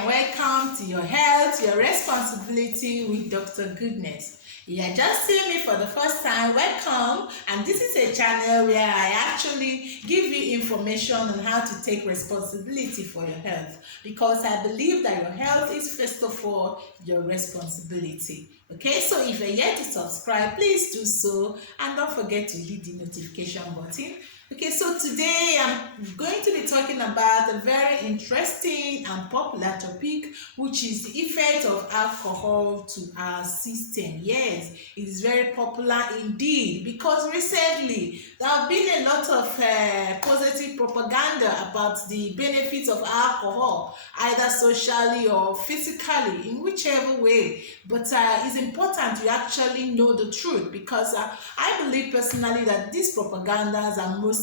and welcome to Your Health, Your Responsibility with Dr. Goodness. You are just seeing me for the first time, welcome, and this is a channel where I actually give you information on how to take responsibility for your health, because I believe that your health is first of all your responsibility. Okay, so if you're yet to subscribe, please do so, and don't forget to hit the notification button. Okay, so today I'm going to be talking about a very interesting and popular topic, which is the effect of alcohol to our system. Yes, it is very popular indeed, because recently there have been a lot of positive propaganda about the benefits of alcohol, either socially or physically, in whichever way. But it's important to actually know the truth, because I believe personally that these propagandas are mostly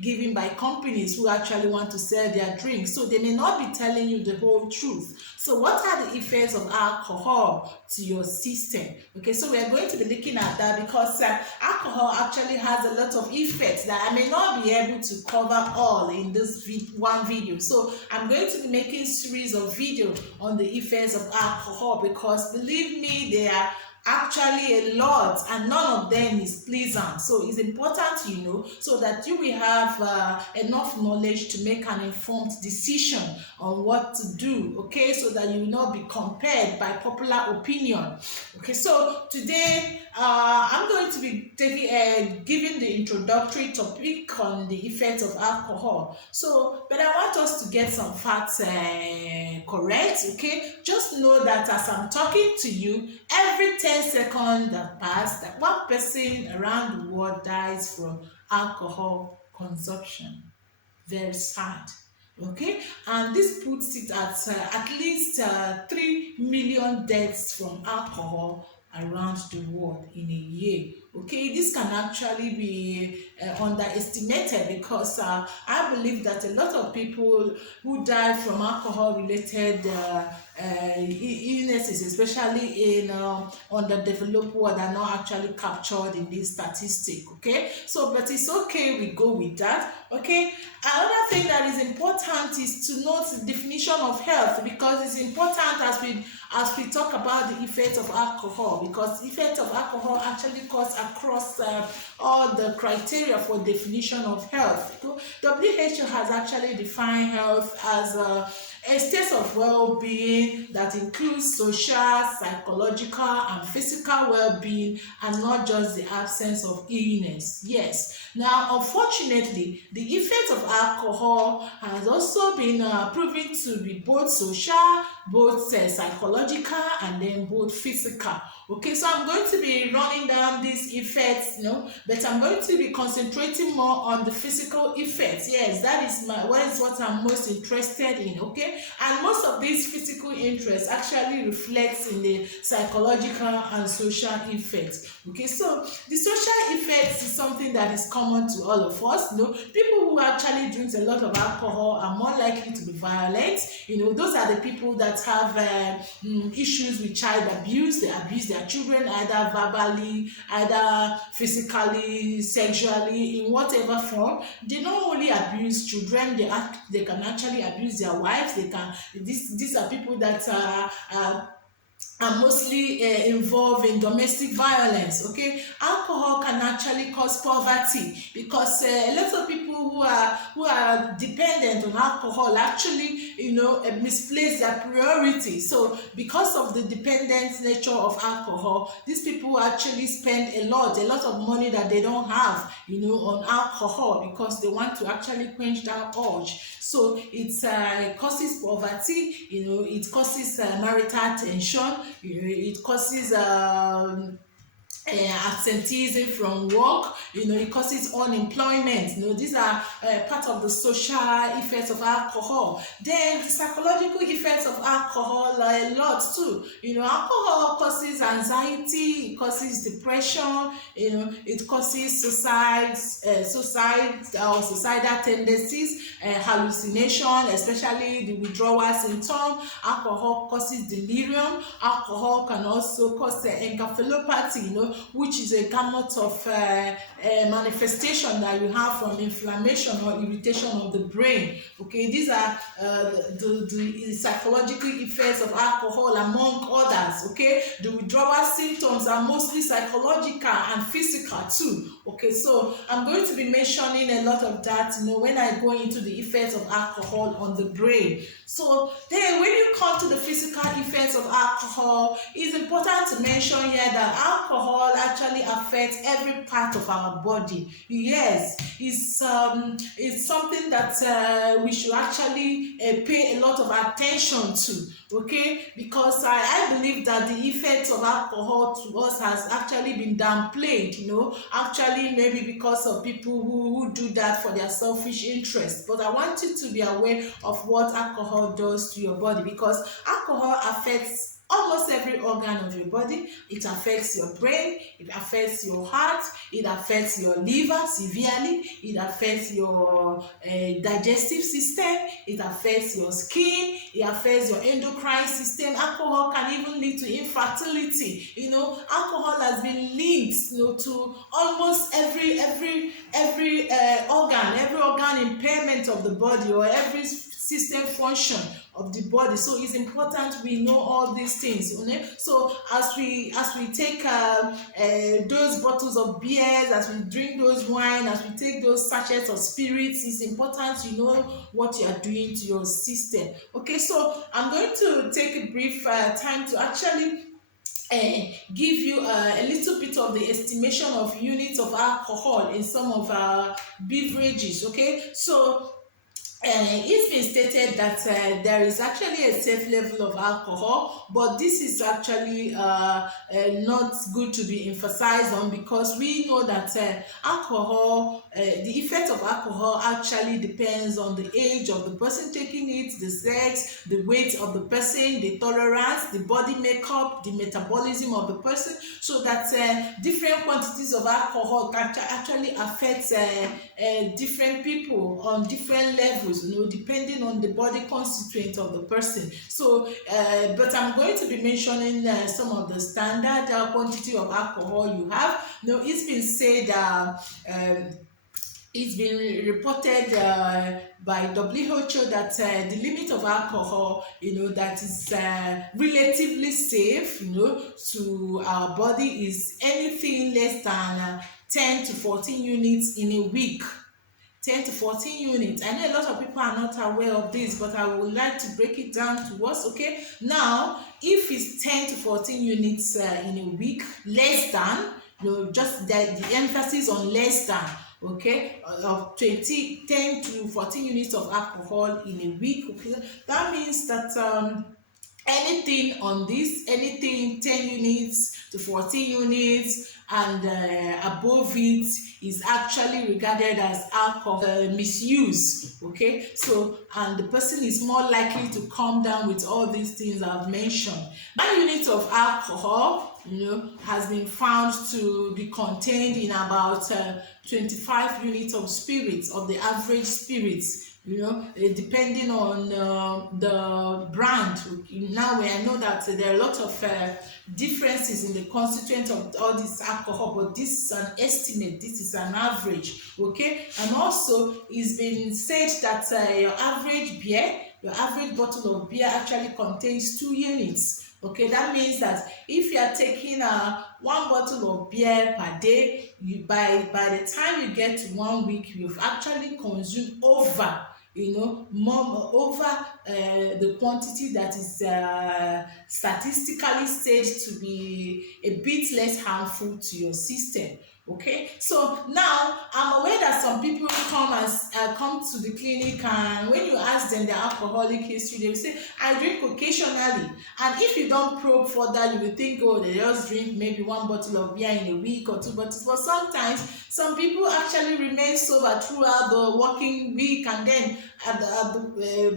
given by companies who actually want to sell their drinks, so they may not be telling you the whole truth. So what are the effects of alcohol to your system? Okay, so we are going to be looking at that, because alcohol actually has a lot of effects that I may not be able to cover all in this one video. So I'm going to be making a series of videos on the effects of alcohol, because believe me, they are actually a lot, and none of them is pleasant. So it's important you know, so that you will have enough knowledge to make an informed decision on what to do. Okay, so that you will not be compared by popular opinion. Okay, so today I'm going to be giving the introductory topic on the effects of alcohol. So, but I want us to get some facts correct. Okay, just know that as I'm talking to you, every 10 seconds that pass, that one person around the world dies from alcohol consumption. Very sad. Okay, and this puts it at least 3 million deaths from alcohol around the world in a year. Okay, this can actually be underestimated, because I believe that a lot of people who die from alcohol related illnesses, especially in underdeveloped world, are not actually captured in this statistic. Okay, so but it's okay, we go with that. Okay, another thing that is important is to note the definition of health, because it's important as we talk about the effects of alcohol, because the effects of alcohol actually cuts across all the criteria for definition of health. So, WHO has actually defined health as a state of well-being that includes social, psychological, and physical well-being, and not just the absence of illness. Yes. Now, unfortunately, the effect of alcohol has also been proven to be both social, both psychological, and then both physical. Okay, so I'm going to be running down these effects, but I'm going to be concentrating more on the physical effects. Yes, that is what I'm most interested in. Okay, and most of these physical interests actually reflects in the psychological and social effects. Okay, so the social effects is something that is common to all of us. People who actually drink a lot of alcohol are more likely to be violent. Those are the people that have issues with child abuse. They abuse their children either verbally, either physically, sexually, in whatever form. They not only abuse children, they can actually abuse their wives. These are people that are mostly involved in domestic violence. Okay, alcohol can actually cause poverty, because a lot of people who are dependent on alcohol actually misplace their priority. So because of the dependent nature of alcohol, these people actually spend a lot of money that they don't have on alcohol, because they want to actually quench that urge. So it causes poverty, it causes marital tension, it causes absenteeism from work, it causes unemployment. These are part of the social effects of alcohol. Then the psychological effects of alcohol are a lot too. Alcohol causes anxiety, it causes depression, it causes suicidal tendencies, hallucination, especially the withdrawal symptom. Alcohol causes delirium. Alcohol can also cause encephalopathy, which is a gamut of manifestation that you have from inflammation inflammation or irritation of the brain. Okay, these are the psychological effects of alcohol, among others. Okay, the withdrawal symptoms are mostly psychological and physical too. Okay, so I'm going to be mentioning a lot of that, when I go into the effects of alcohol on the brain. So then when you come to the physical effects of alcohol, it's important to mention here that alcohol actually affects every part of our body. Yes, it's something that we should actually pay a lot of attention to. Okay, because I believe that the effects of alcohol to us has actually been downplayed, actually maybe because of people who do that for their selfish interest. But I want you to be aware of what alcohol does to your body, because alcohol affects almost every organ of your body. It affects your brain, it affects your heart, it affects your liver severely, it affects your digestive system, it affects your skin, it affects your endocrine system. Alcohol can even lead to infertility. Alcohol has been linked, to almost every organ impairment of the body, or every system function of the body. So it's important we know all these things. So as we take those bottles of beers, as we drink those wine, as we take those sachets of spirits, it's important you know what you are doing to your system. Okay, so I'm going to take a brief time to actually give you a little bit of the estimation of units of alcohol in some of our beverages. Okay, so it's been stated that there is actually a safe level of alcohol, but this is actually not good to be emphasized on, because we know that the effect of alcohol actually depends on the age of the person taking it, the sex, the weight of the person, the tolerance, the body makeup, the metabolism of the person, so that different quantities of alcohol can actually affect different people on different levels, depending on the body constituent of the person. So but I'm going to be mentioning some of the standard quantity of alcohol you have. It's been said it's been reported by WHO that the limit of alcohol, that is relatively safe, to our body is anything less than 10 to 14 units in a week. 10 to 14 units. I know a lot of people are not aware of this, but I would like to break it down to us. Okay, now if it's 10 to 14 units in a week, less than, just the emphasis on less than, okay, of 10 to 14 units of alcohol in a week. Okay, that means that anything on this, anything 10 units to 14 units and above it, is actually regarded as alcohol misuse. Okay, so and the person is more likely to come down with all these things I've mentioned. 1 unit of alcohol, has been found to be contained in about 25 units of spirits, of the average spirits, depending on the brand. Now I know that there are a lot of differences in the constituent of all this alcohol, but this is an estimate, this is an average. Okay, and also it's been said that your average bottle of beer actually contains 2 units. Okay, that means that if you are taking 1 bottle of beer per day, by the time you get to 1 week, you've actually consumed over the quantity that is statistically said to be a bit less harmful to your system. Okay, so now I'm aware that some people come to the clinic, and when you ask them their alcoholic history, they will say, I drink occasionally. And if you don't probe further, you will think, oh, they just drink maybe 1 bottle of beer in a week or 2 bottles. But sometimes some people actually remain sober throughout the working week, and then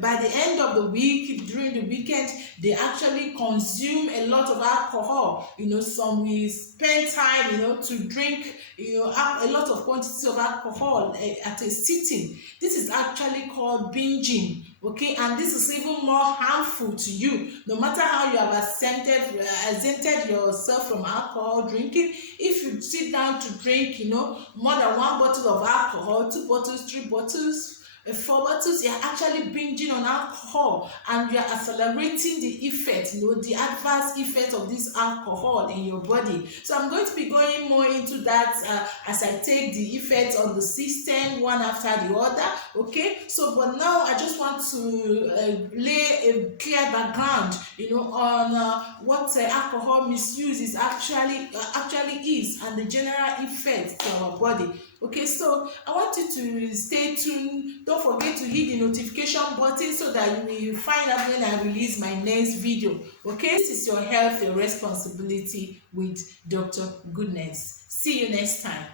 by the end of the week, during the weekend, they actually consume a lot of alcohol. Some will spend time to drink a lot of quantities of alcohol at a sitting. This is actually called binging. okay, and this is even more harmful to you. No matter how you have exempted yourself from alcohol drinking, if you sit down to drink, more than one bottle of alcohol, 2 bottles, 3 bottles, 4 bottles, you're actually binging on alcohol, and you're accelerating the effect, the adverse effect of this alcohol in your body. So I'm going to be going more into that as I take the effects on the system one after the other, okay? So but now I just want to lay a clear background, on what alcohol misuse is actually is, and the general effect to our body. Okay, so I want you to stay tuned. Don't forget to hit the notification button so that you will find out when I release my next video. Okay, this is your health, your responsibility with Dr. Goodness. See you next time.